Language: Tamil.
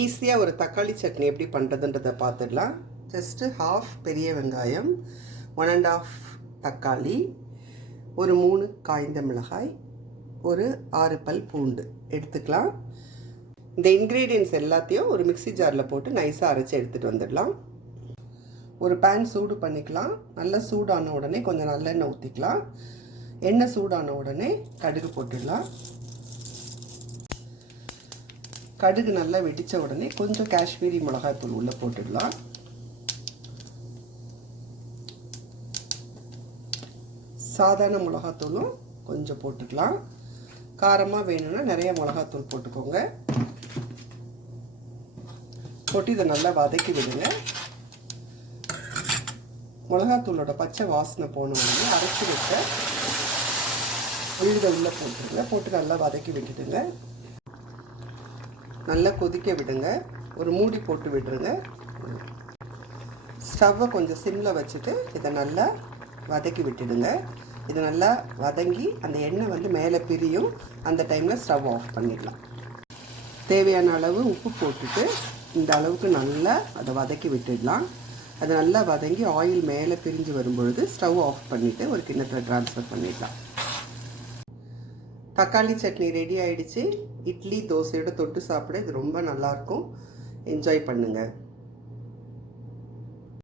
ஈஸியாக ஒரு தக்காளி சட்னி எப்படி பண்ணுறதுன்றதை பார்த்துடலாம். ஜஸ்ட்டு ஹாஃப் பெரிய வெங்காயம், 1½ தக்காளி, ஒரு 3 காய்ந்த மிளகாய், ஒரு 6 பல் பூண்டு எடுத்துக்கலாம். இந்த இன்க்ரீடியன்ட்ஸ் எல்லாத்தையும் ஒரு மிக்சி ஜாரில் போட்டு நைஸாக அரைச்சி எடுத்துகிட்டு வந்துடலாம். ஒரு பேன் சூடு பண்ணிக்கலாம். நல்லா சூடான உடனே கொஞ்சம் நல்லெண்ணெய் ஊற்றிக்கலாம். எண்ணெய் சூடான உடனே கடுகு போட்டுடலாம். கடுகு நல்லா வெடித்த உடனே கொஞ்சம் காஷ்மீரி மிளகாய்த்தூள் உள்ளே போட்டுடலாம். சாதாரண மிளகாத்தூளும் கொஞ்சம் போட்டுக்கலாம். காரமாக வேணும்னா நிறைய மிளகாத்தூள் போட்டுக்கோங்க. போட்டு இதை நல்லா வதக்கி விடுங்க. மிளகாத்தூளோட பச்சை வாசனை போனோம்னா அரைச்சி வச்ச விழுத உள்ளே போட்டுருங்க. போட்டு நல்லா வதக்கி விட்டுடுங்க. நல்லா கொதிக்க விடுங்க. ஒரு மூடி போட்டு விடுங்க. ஸ்டவ்வை கொஞ்சம் சிம்மில் வச்சுட்டு இதை நல்லா வதக்கி விட்டுடுங்க. இது நல்லா வதங்கி அந்த எண்ணெய் மேலே பிரியும். அந்த டைமில் ஸ்டவ் ஆஃப் பண்ணிடலாம். தேவையான அளவு உப்பு போட்டுட்டு இந்த அளவுக்கு நல்லா அதை வதக்கி விட்டுடலாம். அது நல்லா வதங்கி ஆயில் மேலே பிரிஞ்சு வரும்பொழுது ஸ்டவ் ஆஃப் பண்ணிவிட்டு ஒரு கிண்ணத்தில் ட்ரான்ஸ்ஃபர் பண்ணிடலாம். தக்காளி சட்னி ரெடி ஆகிடுச்சு. இட்லி தோசையோட தொட்டு சாப்பிட இது ரொம்ப நல்லாயிருக்கும். என்ஜாய் பண்ணுங்கள்.